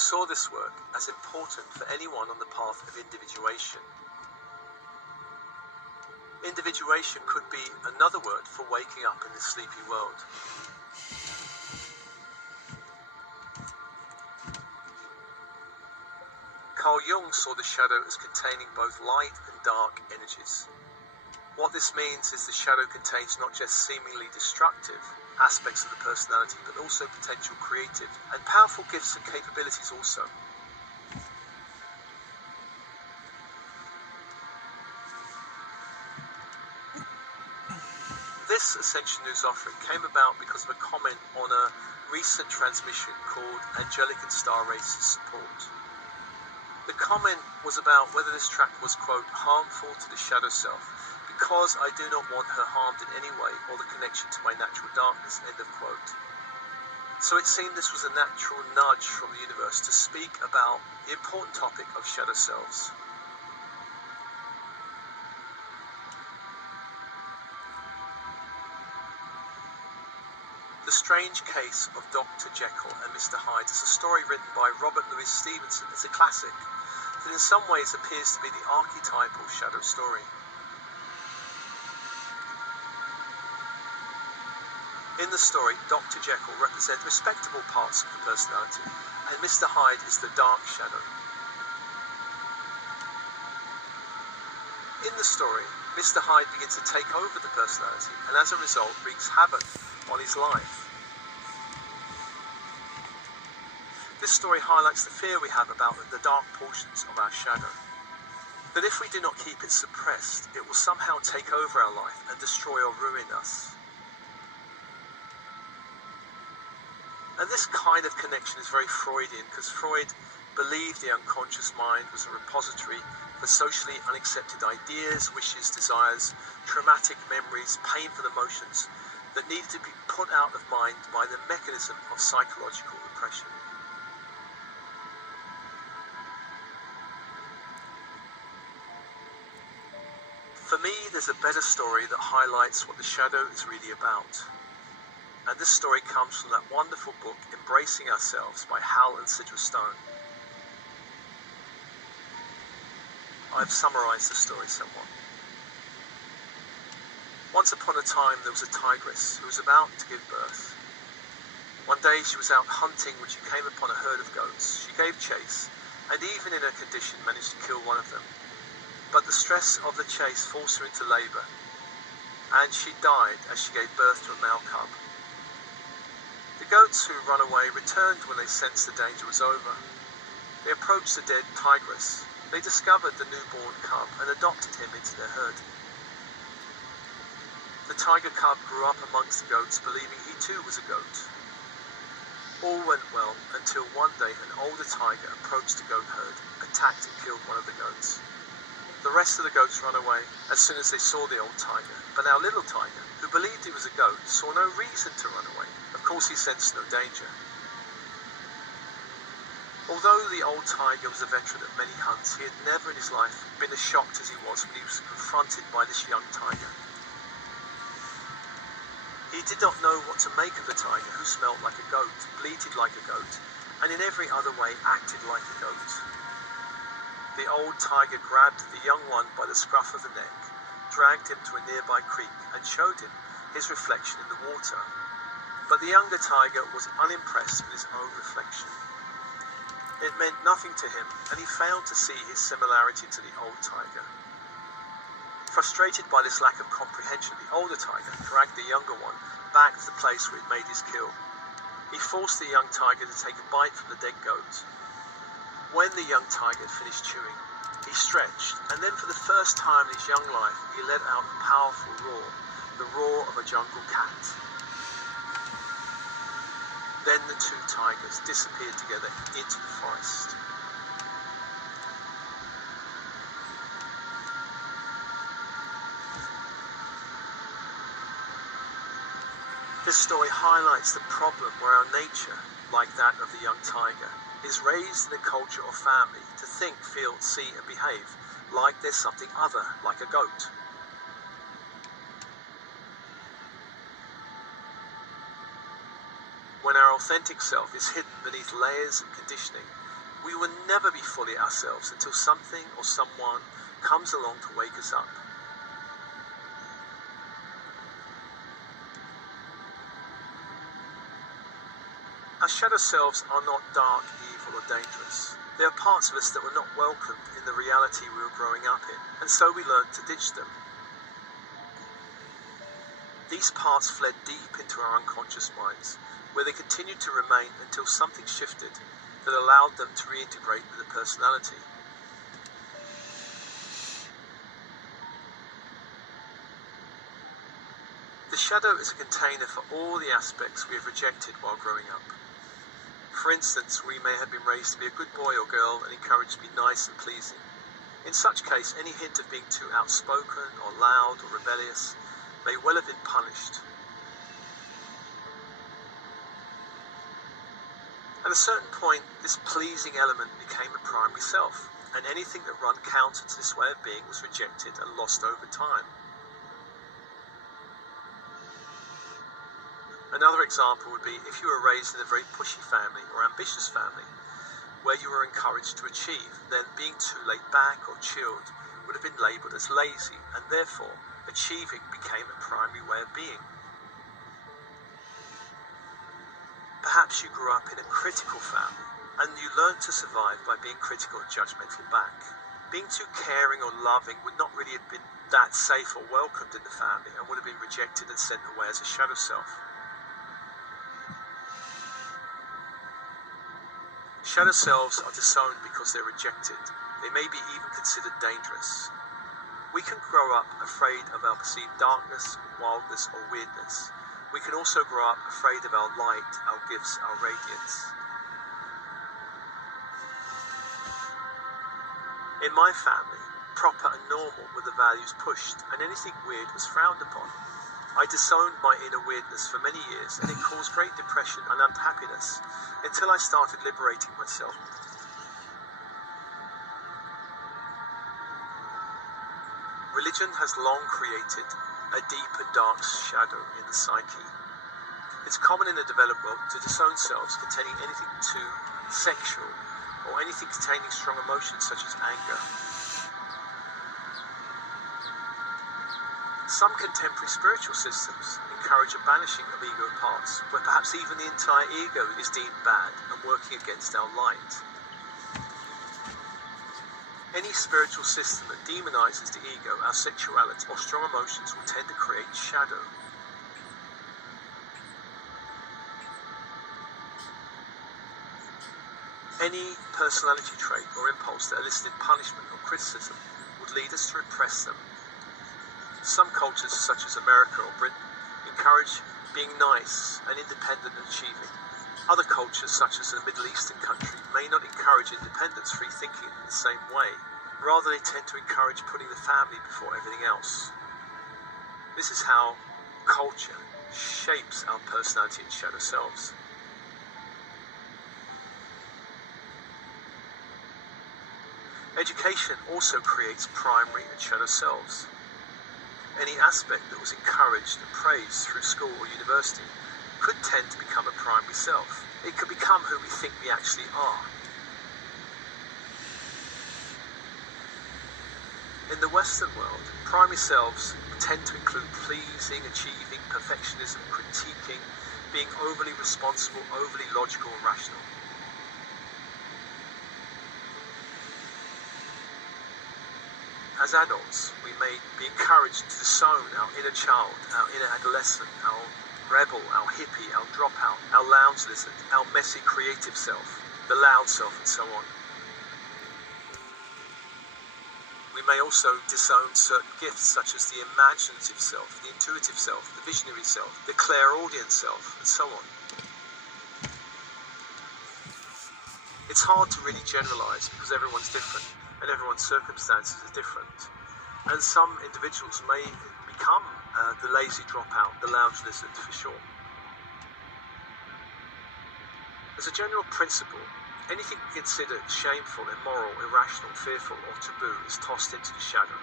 saw this work as important for anyone on the path of individuation. Individuation could be another word for waking up in this sleepy world. Carl Jung saw the shadow as containing both light and dark energies. What this means is the shadow contains not just seemingly destructive aspects of the personality, but also potential creative and powerful gifts and capabilities also. This Ascension News offering came about because of a comment on a recent transmission called Angelic and Star Races Support. The comment was about whether this track was, quote, harmful to the shadow self, because I do not want her harmed in any way or the connection to my natural darkness, end of quote. So it seemed this was a natural nudge from the universe to speak about the important topic of shadow selves. The Strange Case of Dr. Jekyll and Mr. Hyde is a story written by Robert Louis Stevenson. It's a classic that in some ways appears to be the archetypal shadow story. In the story, Dr. Jekyll represents respectable parts of the personality, and Mr. Hyde is the dark shadow. In the story, Mr. Hyde begins to take over the personality, and as a result wreaks havoc on his life. This story highlights the fear we have about the dark portions of our shadow. That if we do not keep it suppressed, it will somehow take over our life and destroy or ruin us. And this kind of connection is very Freudian, because Freud believed the unconscious mind was a repository for socially unaccepted ideas, wishes, desires, traumatic memories, painful emotions that needed to be put out of mind by the mechanism of psychological repression. For me, there's a better story that highlights what the shadow is really about. And this story comes from that wonderful book, Embracing Ourselves, by Hal and Sidra Stone. I've summarized the story somewhat. Once upon a time, there was a tigress who was about to give birth. One day she was out hunting when she came upon a herd of goats. She gave chase, and even in her condition managed to kill one of them. But the stress of the chase forced her into labor, and she died as she gave birth to a male cub. The goats who run away returned when they sensed the danger was over. They approached the dead tigress. They discovered the newborn cub and adopted him into their herd. The tiger cub grew up amongst the goats, believing he too was a goat. All went well until one day an older tiger approached the goat herd, attacked and killed one of the goats. The rest of the goats ran away as soon as they saw the old tiger, but our little tiger, who believed he was a goat, saw no reason to run away. Of course he sensed no danger. Although the old tiger was a veteran of many hunts, he had never in his life been as shocked as he was when he was confronted by this young tiger. He did not know what to make of the tiger, who smelled like a goat, bleated like a goat, and in every other way acted like a goat. The old tiger grabbed the young one by the scruff of the neck, dragged him to a nearby creek, and showed him his reflection in the water. But the younger tiger was unimpressed with his own reflection. It meant nothing to him, and he failed to see his similarity to the old tiger. Frustrated by this lack of comprehension, the older tiger dragged the younger one back to the place where he'd made his kill. He forced the young tiger to take a bite from the dead goat. When the young tiger had finished chewing, he stretched, and then for the first time in his young life, he let out a powerful roar, the roar of a jungle cat. Then the two tigers disappeared together into the forest. This story highlights the problem where our nature, like that of the young tiger, is raised in a culture or family to think, feel, see and behave like there's something other, like a goat. When our authentic self is hidden beneath layers of conditioning We will never be fully ourselves until something or someone comes along to wake us up. Our shadow selves are not dark, evil, or dangerous. They are parts of us that were not welcomed in the reality we were growing up in, and so we learned to ditch them. These parts fled deep into our unconscious minds, where they continued to remain until something shifted that allowed them to reintegrate with the personality. The shadow is a container for all the aspects we have rejected while growing up. For instance, we may have been raised to be a good boy or girl and encouraged to be nice and pleasing. In such case, any hint of being too outspoken or loud or rebellious may well have been punished. At a certain point, this pleasing element became a primary self, and anything that ran counter to this way of being was rejected and lost over time. Another example would be if you were raised in a very pushy family or ambitious family, where you were encouraged to achieve, then being too laid back or chilled would have been labelled as lazy, and therefore achieving became a primary way of being. Perhaps you grew up in a critical family, and you learned to survive by being critical and judgmental back. Being too caring or loving would not really have been that safe or welcomed in the family, and would have been rejected and sent away as a shadow self. Shadow selves are disowned because they're rejected. They may be even considered dangerous. We can grow up afraid of our perceived darkness, wildness, or weirdness. We can also grow up afraid of our light, our gifts, our radiance. In my family, proper and normal were the values pushed, and anything weird was frowned upon. I disowned my inner weirdness for many years, and it caused great depression and unhappiness until I started liberating myself. Religion has long created a deep and dark shadow in the psyche. It's common in the developed world to disown selves containing anything too sexual or anything containing strong emotions such as anger. Some contemporary spiritual systems encourage a banishing of ego parts, where perhaps even the entire ego is deemed bad and working against our light. Any spiritual system that demonizes the ego, our sexuality, or strong emotions will tend to create shadow. Any personality trait or impulse that elicited punishment or criticism would lead us to repress them. Some cultures, such as America or Britain, encourage being nice and independent and achieving. Other cultures, such as a Middle Eastern country, may not encourage independence, free thinking in the same way. Rather, they tend to encourage putting the family before everything else. This is how culture shapes our personality and shadow selves. Education also creates primary and shadow selves. Any aspect that was encouraged and praised through school or university could tend to become a primary self. It could become who we think we actually are. In the Western world, primary selves tend to include pleasing, achieving, perfectionism, critiquing, being overly responsible, overly logical and rational. As adults, we may be encouraged to disown our inner child, our inner adolescent, our rebel, our hippie, our dropout, our lounge lizard, our messy creative self, the loud self, and so on. We may also disown certain gifts such as the imaginative self, the intuitive self, the visionary self, the clairaudient self, and so on. It's hard to really generalize because everyone's different and everyone's circumstances are different. And some individuals may become the lazy dropout, the lounge lizard for sure. As a general principle, anything considered shameful, immoral, irrational, fearful, or taboo is tossed into the shadow.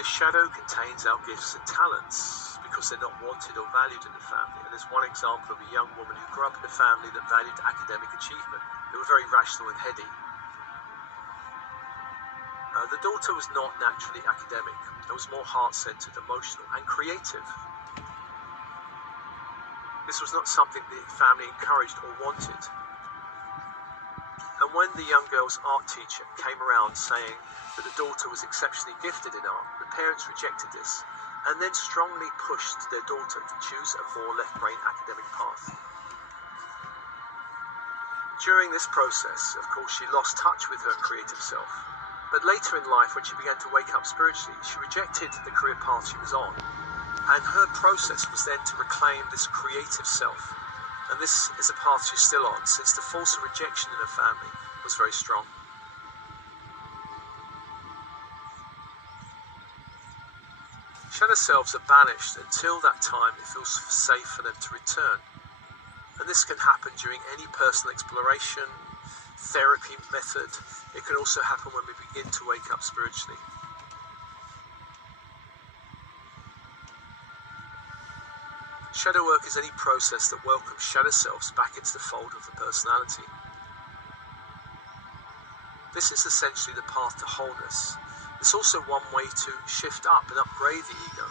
The shadow contains our gifts and talents because they're not wanted or valued in the family. And there's one example of a young woman who grew up in a family that valued academic achievement. They were very rational and heady. The daughter was not naturally academic. It was more heart-centered, emotional, and creative. This was not something the family encouraged or wanted. And when the young girl's art teacher came around saying that the daughter was exceptionally gifted in art, the parents rejected this and then strongly pushed their daughter to choose a more left-brain academic path. During this process, of course, she lost touch with her creative self. But later in life, when she began to wake up spiritually, she rejected the career path she was on. And her process was then to reclaim this creative self. And this is a path she's still on, since the force of rejection in her family was very strong. Shadow selves are banished until that time it feels safe for them to return. And this can happen during any personal exploration, therapy method. It can also happen when we begin to wake up spiritually. Shadow work is any process that welcomes shadow selves back into the fold of the personality. This is essentially the path to wholeness. It's also one way to shift up and upgrade the ego.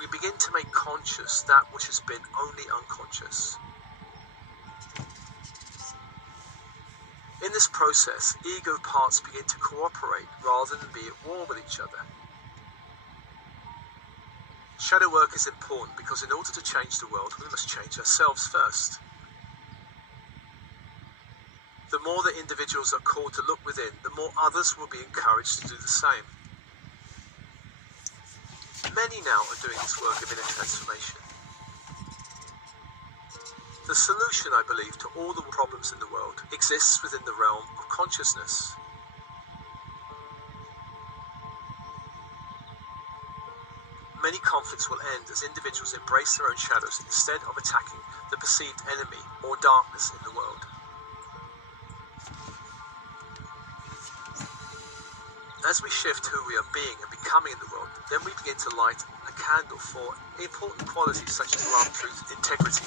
We begin to make conscious that which has been only unconscious. In this process, ego parts begin to cooperate rather than be at war with each other. Shadow work is important because in order to change the world, we must change ourselves first. The more that individuals are called to look within, the more others will be encouraged to do the same. Many now are doing this work of inner transformation. The solution, I believe, to all the problems in the world exists within the realm of consciousness. Many conflicts will end as individuals embrace their own shadows instead of attacking the perceived enemy or darkness in the world. As we shift who we are being and becoming in the world, then we begin to light a candle for important qualities such as love, truth, integrity,